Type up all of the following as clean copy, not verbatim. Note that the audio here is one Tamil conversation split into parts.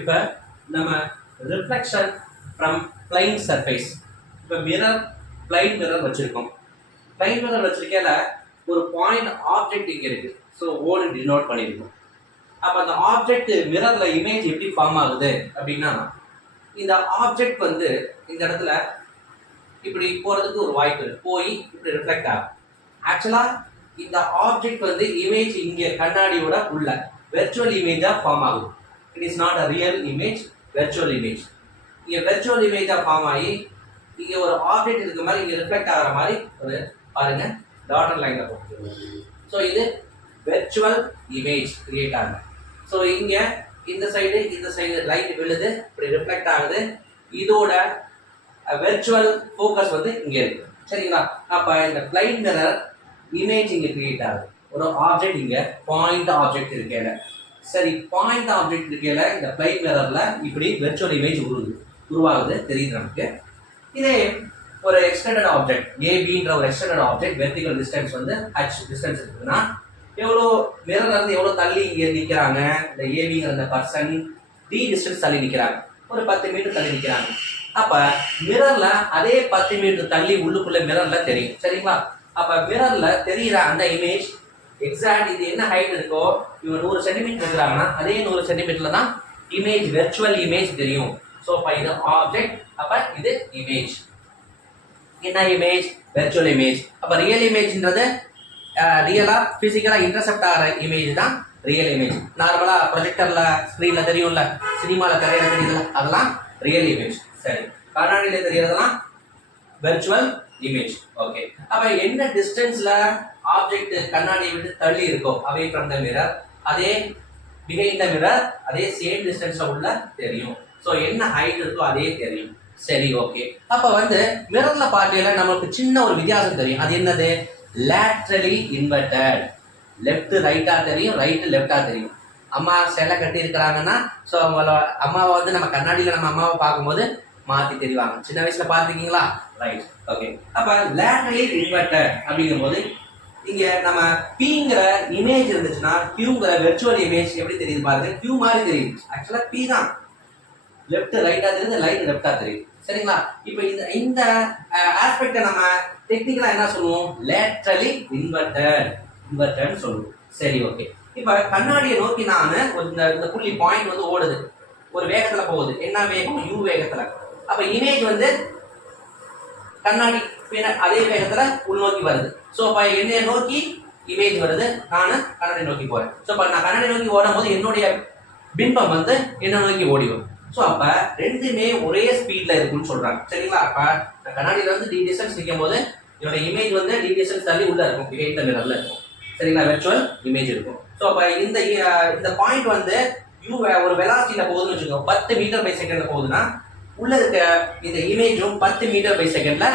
இப்போ நம்ம ரிஃப்ளெக்ஷன் ஃப்ரம் பிளைன் சர்ஃபேஸ். இப்போ மிரர் பிளைன் மிரர் வச்சுருக்கோம். பிளைன் மிரர் வச்சிருக்கல ஒரு பாயிண்ட் ஆப்ஜெக்ட் இங்கே இருக்குது. ஸோ ஓடு டினோட் பண்ணியிருக்கோம். அப்போ அந்த ஆப்ஜெக்ட் மிரரில் இமேஜ் எப்படி ஃபார்ம் ஆகுது அப்படின்னா, இந்த ஆப்ஜெக்ட் வந்து இந்த இடத்துல இப்படி போகிறதுக்கு ஒரு வாய்ப்பு இருக்குது. போய் இப்படி ரிஃப்ளெக்ட் ஆகும். ஆக்சுவலாக இந்த ஆப்ஜெக்ட் வந்து இமேஜ் இங்கே கண்ணாடியோட உள்ள வெர்ச்சுவல் இமேஜாக ஃபார்ம் ஆகுது. It is not a real image, virtual image. இங்கே வெர்ச்சுவல் இமேஜாக ஃபார்ம் ஆகி இங்கே ஒரு ஆப்ஜெக்ட் இருக்க மாதிரி இங்கே ரிஃப்ளெக்ட் ஆகிற மாதிரி ஒரு பாருங்க டாட்டர் லைனில் போட்டு. ஸோ இது வெர்ச்சுவல் இமேஜ் கிரியேட் ஆகுது. ஸோ இங்கே இந்த சைடு லைட் விழுது, இப்படி ரிஃப்ளெக்ட் ஆகுது. இதோட வெர்ச்சுவல் ஃபோக்கஸ் வந்து இங்கே இருக்கு. சரிங்களா? அப்போ இந்த பிளைன் மிரர் இமேஜ் இங்கே கிரியேட் ஆகுது. ஒரு ஆப்ஜெக்ட் இங்கே பாயிண்ட் ஆப்ஜெக்ட் இருக்கேல, சரி பாயிண்ட் ஆப்ஜெக்ட் இருக்கேல இந்த பிளைன் மிரர்ல இப்படி வெர்ச்சுவல் இமேஜ் உருவாகுது தெரியுது நமக்கு. இதே ஒரு எக்ஸ்டெண்டட் ஆப்ஜெக்ட் ஏபின்ற ஒரு எக்ஸ்டெண்டட் ஆப்ஜெக்ட் வெர்டிகல் டிஸ்டன்ஸ் வந்து ஹச் டிஸ்டன்ஸ் இருக்குதுன்னா எவ்வளோ மிரர்ல இருந்து எவ்வளோ தள்ளி இங்கே நிற்கிறாங்க இந்த ஏபிங்கிற அந்த பர்சன் டி டிஸ்டன்ஸ் தள்ளி நிற்கிறாங்க, ஒரு 10 மீட்டர் தள்ளி நிற்கிறாங்க. அப்போ மிரர்ல அதே 10 மீட்டர் தள்ளி உள்ளுக்குள்ள மிரர்ல தெரியும். சரிங்களா? அப்போ மிரர்ல தெரிகிற அந்த இமேஜ் எக்ஸாக்ட் இது என்ன ஹைட் இருக்கோ, இவங்க 100 சென்டிமீட்டர் இருக்கிறாங்கன்னா அதே 100 சென்டிமீட்டர்ல தான் இமேஜ் வெர்ச்சுவல் இமேஜ் தெரியும். ஸோ அப்போ இது ஆப்ஜெக்ட், அப்போ இது இமேஜ். என்ன இமேஜ்? Virtual image. அப்போ ரியல் இமேஜ்ன்றது ரியலா பிசிக்கலா இன்டர்செப்ட் ஆகிற இமேஜ் தான் ரியல் இமேஜ். நார்மலா ப்ரொஜெக்டர்ல ஸ்க்ரீன்ல தெரியும்ல, சினிமால திரையில தெரியுதுல, அதெல்லாம் ரியல் இமேஜ். சரி, கண்ணாடியில தெரியறதெல்லாம் வெர்ச்சுவல் இமேஜ். ஓகே, அப்ப என்ன டிஸ்டன்ஸ்ல ஆப்ஜெக்ட் கண்ணாடியை விட்டு தள்ளி இருக்கோ அவே ஃப்ரம் த மிரர், அதே பிஹைண்ட் த மிரர் அதே சேம் டிஸ்டன்ஸ்ல உள்ள தெரியும். ஸோ என்ன ஹைட் இருக்கோ அதே தெரியும். சரி, ஓகே. அப்ப வந்து மிரர்ல பார்க்கையில நமக்கு சின்ன ஒரு வித்தியாசம் தெரியும். அது என்னது? Laterally inverted. லெஃப்ட் ரைட்டா தெரியும், ரைட் லெஃப்டா தெரியும். அம்மா சிலை கட்டி இருக்கிறாங்கன்னா ஸோ அவங்கள அம்மாவை வந்து நம்ம கண்ணாடியில் நம்ம அம்மாவை பார்க்கும்போது மாற்றி தெரிவாங்க. சின்ன வயசுல பார்த்துருக்கீங்களா? Right, okay. அப்போ லேட்ரலி இன்வெர்டட் அப்படிங்கும் போது இங்கே நம்ம பிங்கிற இமேஜ் இருந்துச்சுன்னா கியூங்கிற வெர்ச்சுவல் இமேஜ் எப்படி தெரியுது பாருங்க. கியூ மாதிரி தெரியுது, ஆக்சுவலாக பி தான். லெஃப்ட் ரைட்டா தெரியுது, ரைட் லெஃப்டா தெரியுது. சரிங்களா? இப்போ இந்த ஆஸ்பெக்டை நம்ம டெக்னிக்கலா என்ன சொல்லுவோம்? லேட்ரலி இன்வெர்டட் சொல்லுவோம். சரி, ஓகே. இப்போ கண்ணாடியை நோக்கி நான் இந்த புள்ளி பாயிண்ட் வந்து ஓடுது, ஒரு வேகத்துல போகுது. என்ன வேகம்? யூ வேகத்துல. அப்ப இமேஜ் வந்து கண்ணாடி அதே வேகத்துல உள்நோக்கி வருது. ஸோ அப்ப என்னைய நோக்கி இமேஜ் வருது, நான் கண்ணாடி நோக்கி போறேன். ஸோ அப்ப நான் கண்ணாடி நோக்கி ஓடும் போது என்னுடைய பிம்பம் வந்து என்ன நோக்கி ஓடி வரும். ஸோ அப்ப ரெண்டுமே ஒரே ஸ்பீட்ல இருக்குன்னு சொல்றாங்க. சரிங்களா? அப்ப கண்ணாடியில வந்து டி டிஸ்டன்ஸ் நிற்கும் போது என்னோட இமேஜ் வந்து டி டிஸ்டன்ஸ் தள்ளி உள்ள இருக்கும், பிஹைண்ட் த மிரர்ல இருக்கும். சரிங்களா? வெர்ச்சுவல் இமேஜ் இருக்கும். ஸோ அப்ப இந்த பாயிண்ட் வந்து யூ ஒரு வெலாசிட்டியில போகுதுன்னு வச்சுக்கோ, 10 மீட்டர் பை செகண்ட்ல போகுதுன்னா உள்ள இருக்க இந்த இமேஜும் 10 மீட்டர் பை செகண்ட்ல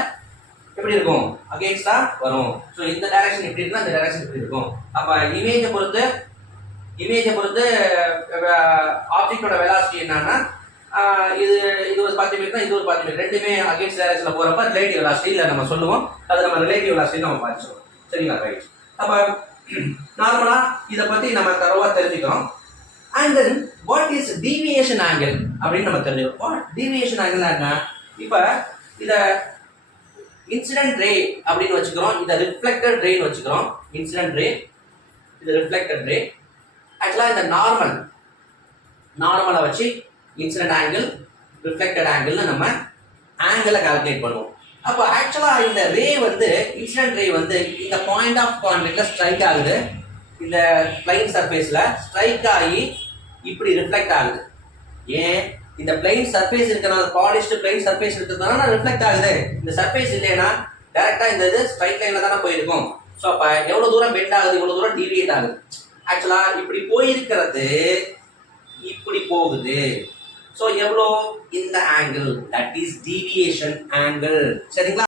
எப்படி இருக்கும்? அகேன்ஸ்டா வரும். ஸோ இந்த டைரக்ஷன் எப்படி இருக்குன்னா இந்த டைரக்ஷன் எப்படி இருக்கும். அப்ப இமேஜை பொறுத்து ஆப்ஜெக்டோட வெலாசிட்டி என்னன்னா இது ஒரு 10 மீட்டர் தான், இது ஒரு 10 மீட்டர், ரெண்டுமே அகேன்ஸ்ட் டைரக்ஷன்ல போறப்ப ரிலேட்டிவ் வெலாசிட்டியில நம்ம சொல்லுவோம். அது நம்ம ரிலேட்டிவ் வெலாசிட்டி நம்ம பார்த்துருவோம். சரிங்களா? ரைட். அப்ப நார்மலா இதை பத்தி நம்ம தரவா தெரிஞ்சுக்கிறோம். And then what is deviation angle அப்படின்னு நம்ம தெரிஞ்சுக்கிறோம். வாட் டீவியேஷன் ஆங்கிள் என்ன? இப்ப இத இன்சிடென்ட் ரே அப்படின்னு வச்சுக்கிறோம், இதை ரிஃப்ளெக்டட் ரேன்னு வச்சுக்கிறோம். இன்சிடென்ட் ரே, இது ரிஃப்ளெக்டட் ரே. ஆக்சுவலா இந்த நார்மலா வச்சு இன்சிடென்ட் ஆங்கிள், ரிஃப்ளெக்டட் ஆங்கிள்னு நம்ம ஆங்கிளை கால்குலேட் பண்ணுவோம். அப்போ ஆக்சுவலா இந்த ரே வந்து இன்சிடென்ட் ரே வந்து இந்த பாயிண்ட் ஆஃப் கான்டாக்ட்ல ஸ்ட்ரைக் ஆகுது, இந்த பிளைன் சர்ஃபேஸ்ல ஸ்ட்ரைக் ஆகி இப்படி ரிஃப்ளெக்ட் ஆகுது. ஏன்? இந்த பிளைன் சர்ஃபேஸ் இருக்கிறனால, பாலிஷ்டு பிளைன் சர்ஃபேஸ் இருக்கிறதுனால ரிஃப்ளெக்ட் ஆகுது. இந்த சர்ஃபேஸ் இல்லைன்னா டைரக்டா இந்த இது ஸ்ட்ரைட் லைன்ல தானே போயிருக்கும். ஸோ அப்ப எவ்வளவு தூரம் பெண்ட் ஆகுது, இவ்வளவு தூரம் டீவியேட் ஆகுது. ஆக்சுவலா இப்படி போயிருக்கிறது இப்படி போகுது. ஸோ எவ்வளோ? இந்த angle, that is deviation angle. சரிங்களா?